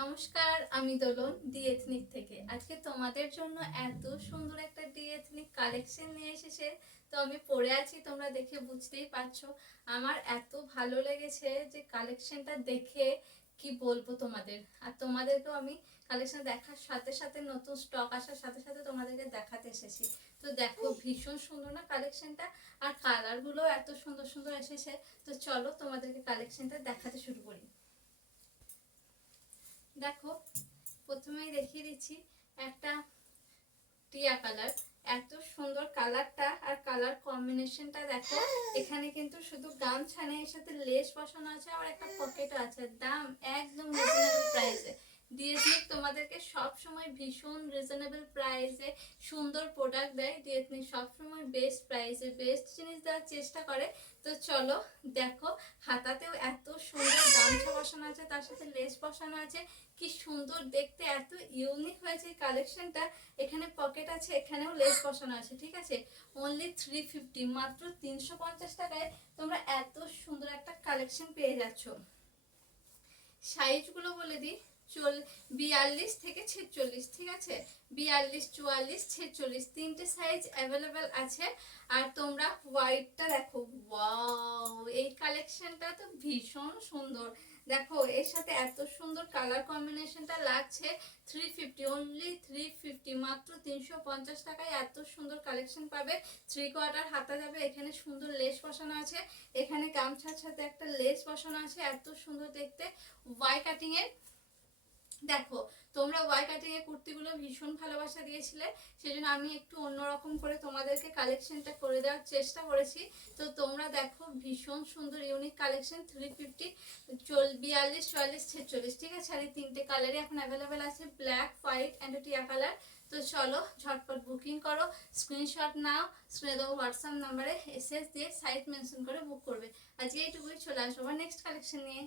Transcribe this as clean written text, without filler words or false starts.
নমস্কার, আমি দোলন D ethnic থেকে। আজকে তোমাদের জন্য এত সুন্দর একটা ডি এথনিক কালেকশন নিয়ে এসেছে। তো আমি পরে আছি, তোমরা দেখে বুঝতেই পারছো। আমার এত ভালো লেগেছে যে কালেকশনটা দেখে কি বলবো তোমাদের। আর তোমাদেরকেও আমি কালেকশন দেখার সাথে সাথে, নতুন স্টক আসার সাথে সাথে তোমাদেরকে দেখাতে এসেছি। তো দেখো, ভীষণ সুন্দর না কালেকশনটা? আর কালারগুলো এত সুন্দর সুন্দর এসেছে। তো চলো তোমাদেরকে কালেকশনটা দেখাতে শুরু করি। দেখো, প্রথমেই দেখিয়ে দিচ্ছি একটা টিয়া কালার। এত সুন্দর কালারটা, আর কালার কম্বিনেশনটা দেখো। এখানে কিন্তু শুধু গামছা নেই, এর সাথে লেস বসানো আছে, আর একটা পকেটও আছে। দাম একদম রিজনেবল প্রাইসে। ডিএথনিক তোমাদেরকে সব সময় ভীষণ রিজনেবল প্রাইসে সুন্দর প্রোডাক্ট দেয়। ডিএথনিক সবসময় বেস্ট প্রাইসে বেস্ট জিনিস দেওয়ার চেষ্টা করে। তো চলো দেখো, হাতাতেও এত সুন্দর গামছা বসানো আছে, তার সাথে লেস বসানো আছে। কি সুন্দর দেখতে, এত ইউনিক হয়েছে কালেকশনটা। এখানে পকেট আছে, এখানেও লেস বসানো আছে, ঠিক আছে। অনলি 350, মাত্র 350 টাকায় তোমরা এত সুন্দর একটা কালেকশন পেয়ে যাচ্ছ। সাইজগুলো বলে দিই, 42 থেকে 46, ঠিক আছে। 42, 44, 46 তিনটে সাইজ অ্যাভেলেবেল আছে। আর তোমরা হোয়াইটটা দেখো, ওয়াও, এই কালেকশনটা তো ভীষণ সুন্দর। দেখো, এর সাথে এত সুন্দর কালার কম্বিনেশনটা লাগছে। 350, অনলি 350, মাত্র 350 টাকায় এত সুন্দর কালেকশন পাবে। 3/4 হাতা যাবে, এখানে সুন্দর লেস বসানো আছে, এখানে গামছার সাথে একটা লেস বসানো আছে, এত সুন্দর দেখতে। ওয়াই কাটিং এর দেখো, তোমরা ওয়াই কাটিং এর কুর্তিগুলো ভীষণ ভালোবাসা দিয়েছিলে, সেজন্য আমি একটু অন্যরকম করে তোমাদেরকে কালেকশনটা করে দেওয়ার চেষ্টা করেছি। তো তোমরা দেখো, ভীষণ সুন্দর ইউনিক কালেকশন। 350, 42, 44, 46, ঠিক আছে। আর এই তিনটে কালারই এখন অ্যাভেলেবেল আছে, ব্ল্যাক, হোয়াইট অ্যান্ড টিয়া কালার। তো চলো ঝটপট বুকিং করো, স্ক্রিনশট নাও, স্ক্রিনে দেবো হোয়াটসঅ্যাপ নাম্বারে এসএস দিয়ে সাইট মেনশন করে বুক করবে। আজকে এইটুকুই, চলে আসবো নেক্সট কালেকশন নিয়ে।